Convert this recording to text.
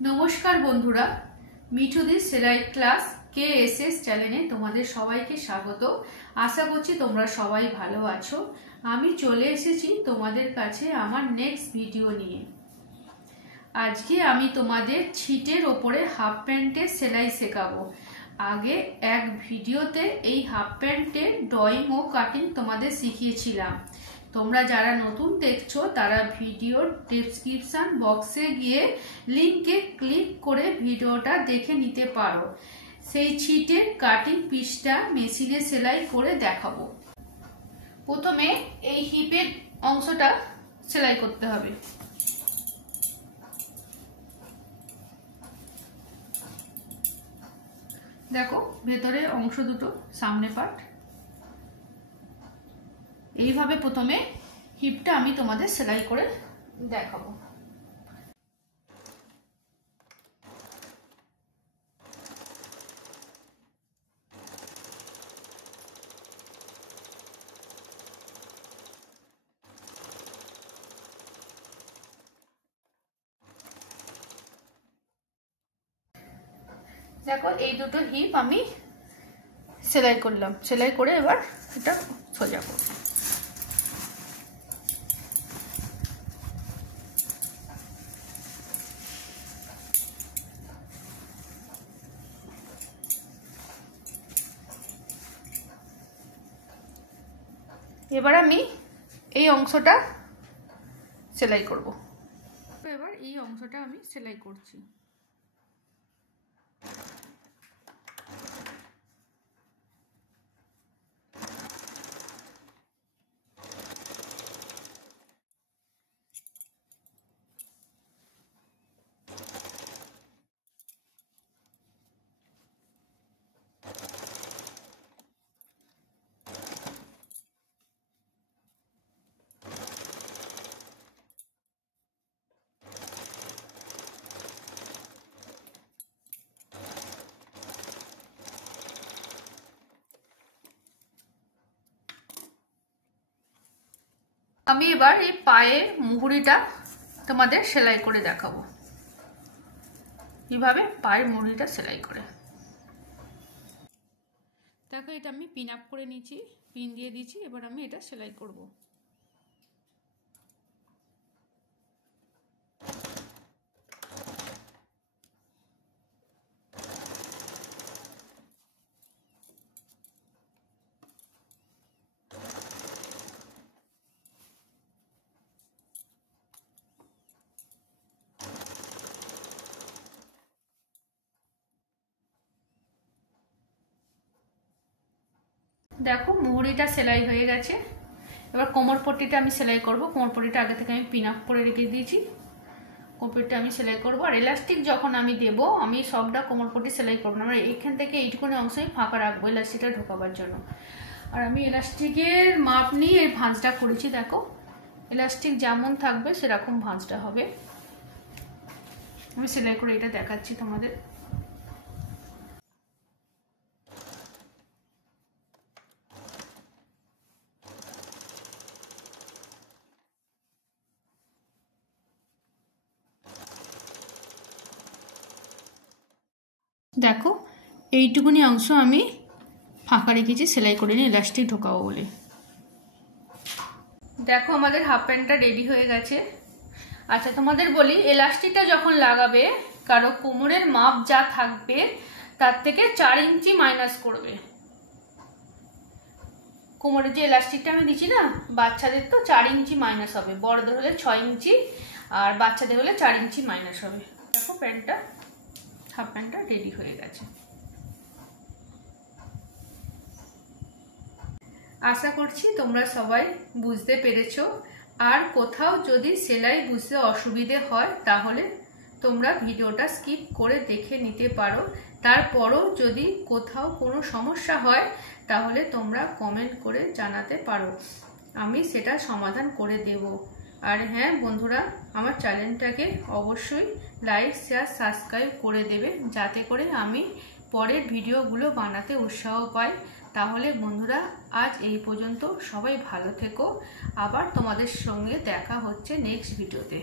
नमस्कार बंधुरा मिठुदी सेलाई class KSS चैनेले तुम्हारे सबाइके स्वागत। आशा करछि तोमरा सबाई भालो आछो। आमी चले एसेछि तोमादेर काछे आमार नेक्स्ट भिडियो निये। आजके आमी तोमादेर छिटेर ओपरे हाफ पैंटेर सेलाई शेखाबो। आगे एक भिडियोते एई हाफ पैंटेर ड्रयिंग ओ काटिंग तोमादेर शिखिয়েছিলাম। তোমরা যারা নতুন দেখছো তারা ভিডিওর ডেসক্রিপশন বক্সে গিয়ে লিংকে ক্লিক করে ভিডিওটা দেখে নিতে পারো। সেই ছিটের কাটিং পিসটা মেশিনে সেলাই করে দেখাবো। প্রথমে এই হিপের অংশটা সেলাই করতে হবে। দেখো ভেতরে অংশ দুটো সামনে পার্ট। এইভাবে প্রথমে হিপটা আমি তোমাদের সেলাই করে দেখাবো। দেখো এই দুটো হিপ আমি সেলাই করলাম। সেলাই করে এবার এটা সোজা করব। এবার আমি এই অংশটা সেলাই করব। এবার এই অংশটা আমি সেলাই করছি। আমি এবার এই পায়ের মুহুরিটা তোমাদের সেলাই করে দেখাবো। এইভাবে পায়ের মুহুরিটা সেলাই করে দেখো। এটা আমি পিন আপ করে নিয়েছি, পিন দিয়ে দিয়েছি। এবার আমি এটা সেলাই করব। দেখো মুহুরিটা সেলাই হয়ে গেছে। এবার কোমর পট্টিটা আমি সেলাই করব। কোমর পট্টিটা আগে থেকে আমি পিন আপ করে রেখে দিয়েছি। কোমর পট্টিটা আমি সেলাই করব। আর ইলাস্টিক যখন আমি দেব আমি সবটা কোমর পট্টি সেলাই করব না, আমরা এইখান থেকে এইটুকুনি অংশই ফাঁকা রাখবো ইলাস্টিকটা ঢোকাবার জন্য। আর আমি ইলাস্টিকের মাপ নিয়ে এই ভাঁজটা করেছি। দেখো ইলাস্টিক যেমন থাকবে সেরকম ভাঁজটা হবে। আমি সেলাই করে এটা দেখাচ্ছি তোমাদের। দেখো এইটুকুনি অংশ আমি ফাঁকা রেখেছি সেলাই করে নিয়ে ইলাস্টিক ঢোকাবো বলে। দেখো আমাদের হাফ প্যান্টটা রেডি হয়ে গেছে। আচ্ছা তোমাদের বলি, ইলাস্টিকটা যখন লাগাবে কারো কোমরের মাপ যা থাকবে তার থেকে 4 ইঞ্চি মাইনাস করবে। কোমরের যে ইলাস্টিকটা আমি দিচ্ছি না, বাচ্চাদের তো 4 ইঞ্চি মাইনাস হবে, বড়দের হলে 6 ইঞ্চি আর বাচ্চাদের হলে 4 ইঞ্চি মাইনাস হবে। দেখো প্যান্টটা হাফ প্যান্টটা রেডি হয়ে গেছে। আশা করছি তোমরা সবাই বুঝতে পেরেছো। আর কোথাও যদি সেলাই বুঝতে অসুবিধে হয় তাহলে তোমরা ভিডিওটা স্কিপ করে দেখে নিতে পারো। তারপরও যদি কোথাও কোনো সমস্যা হয় তাহলে তোমরা কমেন্ট করে জানাতে পারো, আমি সেটা সমাধান করে দেব। আর হ্যাঁ বন্ধুরা, আমার চ্যানেলটাকে অবশ্যই লাইক শেয়ার সাবস্ক্রাইব করে দেবে যাতে করে আমি পরের ভিডিওগুলো বানাতে উৎসাহ পাই। তাহলে বন্ধুরা আজ এই পর্যন্ত, সবাই ভালো থেকো। আবার তোমাদের সঙ্গে দেখা হচ্ছে নেক্সট ভিডিওতে।